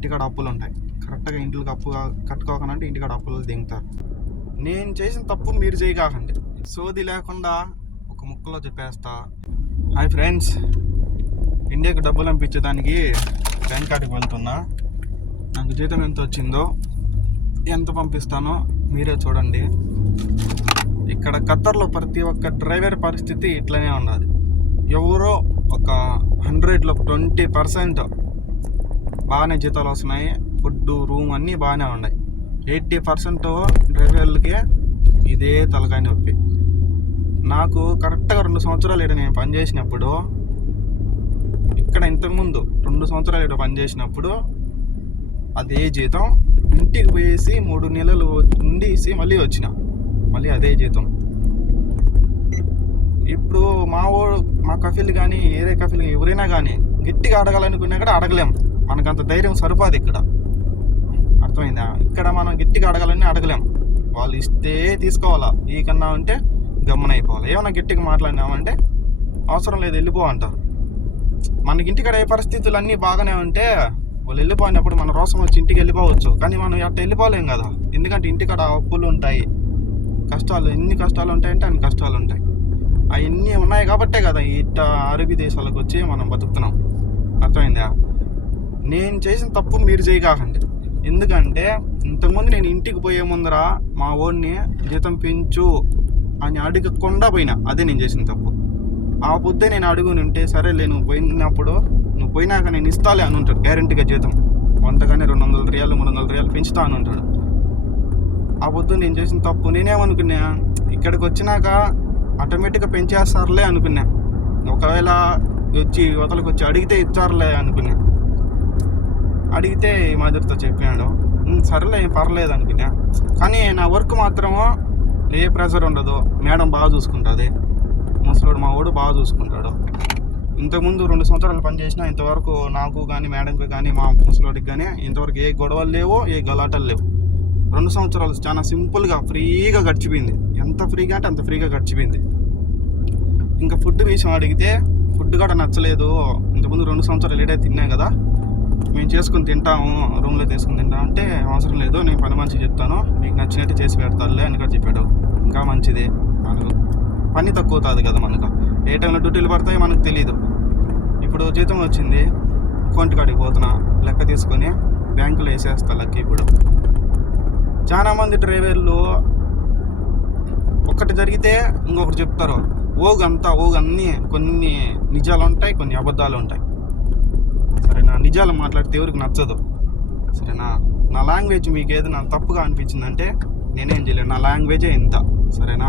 ఇంటికాడ అప్పులు ఉంటాయి. కరెక్ట్గా ఇంటికి అప్పు కట్టుకోకనంటే ఇంటికాడ అప్పులు దిగుతారు. నేను చేసిన తప్పు మీరు చేయకాకండి. సోది లేకుండా ఒక ముక్కలో చెప్పేస్తా. హాయ్ ఫ్రెండ్స్, ఇండియాకి డబ్బులు పంపించేదానికి బ్యాంక్ కార్డుకి వెళ్తున్నా. నాకు జీతం ఎంత వచ్చిందో, ఎంత పంపిస్తానో మీరే చూడండి. ఇక్కడ ఖత్తర్లో ప్రతి ఒక్క డ్రైవర్ పరిస్థితి ఇట్లనే ఉన్నది. ఎవరో ఒక 100లో 20% బాగానే జీతాలు వస్తున్నాయి. ఫుడ్, రూమ్ అన్నీ బాగానే ఉన్నాయి. 80% డ్రైవర్లకి ఇదే తలకాయ నొప్పి. నాకు కరెక్ట్గా 2 సంవత్సరాలు ఇక్కడ నేను పనిచేసినప్పుడు, ఇక్కడ ఇంతకుముందు 2 సంవత్సరాలు ఇక్కడ పనిచేసినప్పుడు అదే జీతం. ఇంటికి పోయేసి 3 నెలలు ఉండేసి మళ్ళీ వచ్చిన, మళ్ళీ అదే జీతం. ఇప్పుడు మా కఫీలు కానీ ఏరే కఫీలు ఎవరైనా కానీ గట్టిగా అడగాలనుకున్నా కూడా అడగలేం. మనకంత ధైర్యం సరిపోదు ఇక్కడ. అర్థమైందా? ఇక్కడ మనం గట్టిగా అడగాలని అడగలేం. వాళ్ళు ఇస్తే తీసుకోవాలా, ఈ కన్నా ఉంటే గమ్మన అయిపోవాలి. ఏమన్నా గట్టిగా మాట్లాడినామంటే అవసరం లేదు వెళ్ళిపో అంటారు. మనకి ఇంటికాడ ఏ పరిస్థితులు అన్నీ బాగానే ఉంటే వాళ్ళు వెళ్ళిపోయినప్పుడు మన రోసం వచ్చి ఇంటికి వెళ్ళిపోవచ్చు. కానీ మనం అట్లా వెళ్ళిపోలేం కదా. ఎందుకంటే ఇంటికాడ అప్పులు ఉంటాయి, కష్టాలు, ఎన్ని కష్టాలు ఉంటాయంటే అన్ని కష్టాలు ఉంటాయి. అవన్నీ ఉన్నాయి కాబట్టే కదా ఇట్లా అరబీ దేశాలకు వచ్చి మనం బతుకుతున్నాం. అర్థమైందా? నేను చేసిన తప్పు మీరు చేయకాకండి. ఎందుకంటే ఇంతకుముందు నేను ఇంటికి పోయే ముందర మా ఓడిని జీతం పెంచు అని అడగకుండా పోయినా. అదే నేను చేసిన తప్పు. ఆ పొద్దే నేను అడుగుని ఉంటే, సరేలే నువ్వు పోయినాక నేను ఇస్తాలే అని ఉంటాడు గ్యారెంటీగా జీతం. అంతగానే 200 రియాలు 300 రియాలు పెంచుతా అని ఉంటాడు. ఆ పొద్దు నేను చేసిన తప్పు. నేనేమనుకున్నా, ఇక్కడికి వచ్చినాక ఆటోమేటిక్గా పెంచేస్తారులే అనుకున్నా. ఒకవేళ వచ్చి యువతలకు వచ్చి అడిగితే ఇచ్చారులే అనుకున్నా. అడిగితే మాదిరితో చెప్పాడు, సరేలే పర్లేదు అనుకున్నా. కానీ నా వర్క్ మాత్రం ఏ ప్రెషర్ ఉండదు. మేడం బాగా చూసుకుంటుంది, ముసలోడు మా వాడు బాగా చూసుకుంటాడు. ఇంతకుముందు 2 సంవత్సరాలు పనిచేసినా ఇంతవరకు నాకు కానీ మేడంకి కానీ మా ముసలోడికి కానీ ఇంతవరకు ఏ గొడవలు లేవు, ఏ గలాటలు లేవు. 2 సంవత్సరాలు చాలా సింపుల్గా ఫ్రీగా గడిచిపోయింది. ఎంత ఫ్రీగా అంటే అంత ఫ్రీగా గడిచిపోయింది. ఇంకా ఫుడ్ విషయం అడిగితే ఫుడ్ కూడా నచ్చలేదు. ఇంతకుముందు 2 సంవత్సరాలు ఏడే తిన్నా కదా, మేము చేసుకుని తింటాము, రూమ్లో తీసుకుని తింటాం అంటే అవసరం లేదు, నేను పని మంచిగా చెప్తాను, మీకు నచ్చినట్టు చేసి పెడతానులే అని కూడా చెప్పాడు. ఇంకా మంచిది. మనకు పని తక్కువ అవుతుంది కదా, మనకు ఏ టైంలో డ్యూటీలు పడతాయో మనకు తెలియదు. ఇప్పుడు జీతం వచ్చింది, అకౌంట్ కాడికి పోతున్నా, లెక్క తీసుకొని బ్యాంకులో వేసేస్తా లెక్క. ఇప్పుడు చాలామంది డ్రైవర్లు ఒక్కటి జరిగితే ఇంకొకటి చెప్తారు. అన్నీ కొన్ని నిజాలు ఉంటాయి, కొన్ని అబద్ధాలు ఉంటాయి. సరేనా? నిజాలు మాట్లాడితే ఎవరికి నచ్చదు. సరేనా? నా లాంగ్వేజ్ మీకు ఏదైనా తప్పుగా అనిపించిందంటే నేనేం చేయలేను. నా లాంగ్వేజే ఇంత. సరేనా?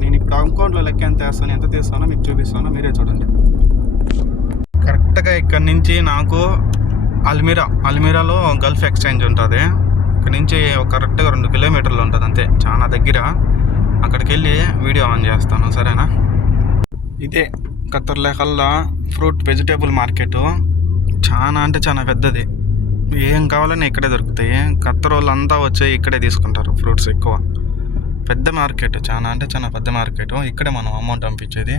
నేను ఇప్పుడు అకౌంట్లో లెక్క ఎంత వేస్తాను, ఎంత తీస్తానో మీకు చూపిస్తానో, మీరే చూడండి. కరెక్ట్గా ఇక్కడ నుంచి నాకు అల్మీరాలో గల్ఫ్ ఎక్స్చేంజ్ ఉంటుంది. ఇక్కడ నుంచి కరెక్ట్గా 2 కిలోమీటర్లు ఉంటుంది అంతే, చాలా దగ్గర. అక్కడికి వెళ్ళి వీడియో ఆన్ చేస్తాను. సరేనా? ఇదే ఖత్తర్ లేకల్లా ఫ్రూట్ వెజిటేబుల్ మార్కెట్. చాలా అంటే చాలా పెద్దది. ఏం కావాలని ఇక్కడే దొరుకుతాయి. ఖత్తర్ వాళ్ళంతా వచ్చి ఇక్కడే తీసుకుంటారు ఫ్రూట్స్ ఎక్కువ. పెద్ద మార్కెట్, చాలా అంటే చాలా పెద్ద మార్కెట్. ఇక్కడే మనం అమౌంట్ పంపించేది.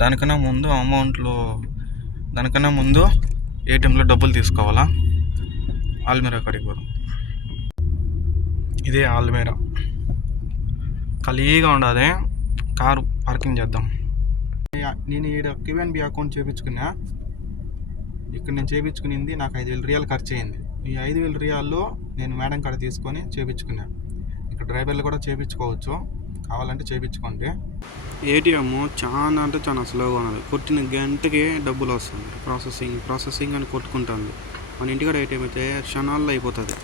దానికన్నా ముందు ఏటీఎంలో డబ్బులు తీసుకోవాలా. ఆల్మీరా కాడికి పోదాం. ఇదే ఆల్మీరా. ఖాళీగా ఉండదు, కారు పార్కింగ్ చేద్దాం. నేను ఈడ QNB అకౌంట్ చేయించుకున్నా. ఇక్కడ నేను చేయించుకునింది నాకు 5,000 రియాలు ఖర్చు అయింది. ఈ 5,000 రియాల్లో నేను మేడం కాడ తీసుకొని చేయించుకున్నా. ఇక్కడ డ్రైవర్లు కూడా చేయించుకోవచ్చు, కావాలంటే చేయించుకోండి. ఏటీఎం చాలా అంటే చాలా స్లోగా ఉన్నది. కొట్టిన గంటకి డబ్బులు వస్తుంది. ప్రాసెసింగ్ అని కొట్టుకుంటుంది. మన ఇంటికాడ ఏటీఎం అయితే క్షణాల్లో అయిపోతుంది.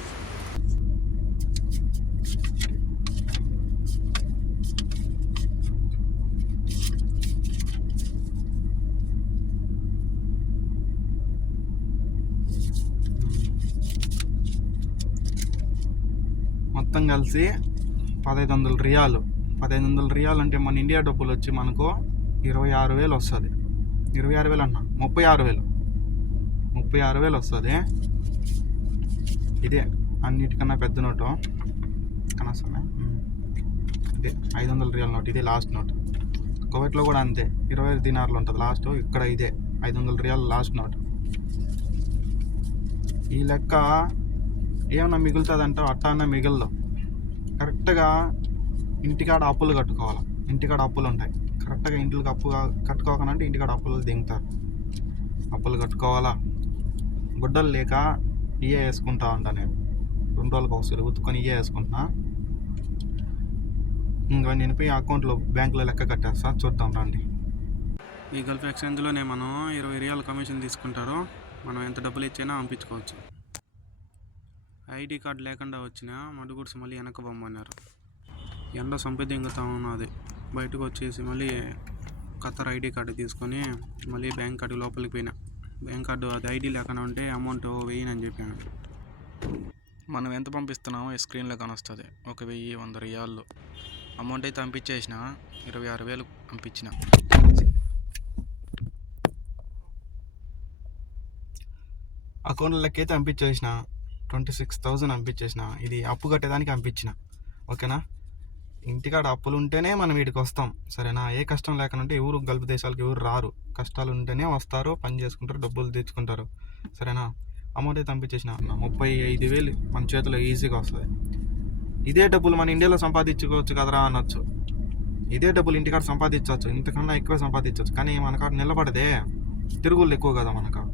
మొత్తం కలిసి 1,500 రియాలు. 1,500 రియాలు అంటే మన ఇండియా డబ్బులు వచ్చి మనకు 26,000 వస్తుంది. 26,000 అన్నా, 36,000 వస్తుంది. ఇదే అన్నిటికన్నా పెద్ద నోటు కనొస్తుంది. ఇదే 500 రియాల నోట్. ఇదే లాస్ట్ నోట్. కువైట్లో కూడా అంతే, 25 దినార్లు ఉంటుంది లాస్ట్. ఇక్కడ ఇదే 500 రియాల లాస్ట్ నోట్. ఈ లెక్క ఏమన్నా మిగులుతుందంటే అట్టా అన్న మిగలదు. కరెక్ట్గా ఇంటికాడ అప్పులు కట్టుకోవాలి. ఇంటికాడ అప్పులు ఉంటాయి, కరెక్ట్గా ఇంటికి అప్పు కట్టుకోకనంటే ఇంటికాడ అప్పులు దిగుతారు. అప్పులు కట్టుకోవాలా. గుడ్డలు లేక ఇయే వేసుకుంటా ఉంటా నేను. 2 రోజులకు ఒకసారి ఉతుక్కొని ఇయే వేసుకుంటున్నా. ఇంకా నేను పోయి అకౌంట్లో బ్యాంకులో లెక్క కట్టేస్తా, చూద్దాం రండి. ఈ గల్ఫ్ ఎక్స్చేంజ్లోనే మనం 20 రియాల్ కమిషన్ తీసుకుంటారు. మనం ఎంత డబ్బులు ఇచ్చైనా పంపించుకోవచ్చు. ఐడి కార్డు లేకుండా వచ్చిన మడుగుడ్స్ మళ్ళీ వెనక్కి పొమ్మన్నారు. ఎండ సంపదింగుతా ఉన్నది. బయటకు వచ్చేసి మళ్ళీ ఖత్తర్ ఐడి కార్డు తీసుకొని మళ్ళీ బ్యాంక్ కార్డు లోపలికి పోయినా. బ్యాంక్ కార్డు అది ఐడి లేకుండా ఉంటే అమౌంట్ వేయనని చెప్పాను. మనం ఎంత పంపిస్తున్నామో ఈ స్క్రీన్లో కానొస్తుంది. 1100 రియాళ్ళు అమౌంట్ అయితే పంపించేసిన. 26,000 పంపించిన. అకౌంట్లో లెక్కైతే పంపించేసిన. 26,000 పంపించేసిన. ఇది అప్పు కట్టేదానికి పంపించిన. ఓకేనా. ఇంటికాడ అప్పులు ఉంటేనే మనం వీటికి వస్తాం, సరేనా. ఏ కష్టం లేకుండా ఎవరు గల్ఫ్ దేశాలకు ఎవరు రారు. కష్టాలు ఉంటేనే వస్తారు, పని చేసుకుంటారు, డబ్బులు తెచ్చుకుంటారు, సరేనా. అమౌంట్ అయితే పంపించేసిన. 35,000 మన చేతిలో ఈజీగా వస్తుంది. ఇదే డబ్బులు మన ఇండియాలో సంపాదించుకోవచ్చు కదరా అనొచ్చు. ఇదే డబ్బులు ఇంటికాడ సంపాదించవచ్చు, ఇంతకన్నా ఎక్కువ సంపాదించవచ్చు. కానీ మన కాడ నిలబడదే, తిరుగుళ్ళు ఎక్కువ కదా మనకు.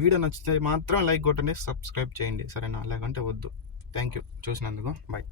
వీడియో నచ్చితే మాత్రం లైక్ కొట్టండి, సబ్స్క్రైబ్ చేయండి, సరేనా. లేకుంటే వద్దు. థ్యాంక్ యూ చూసినందుకు. బాయ్.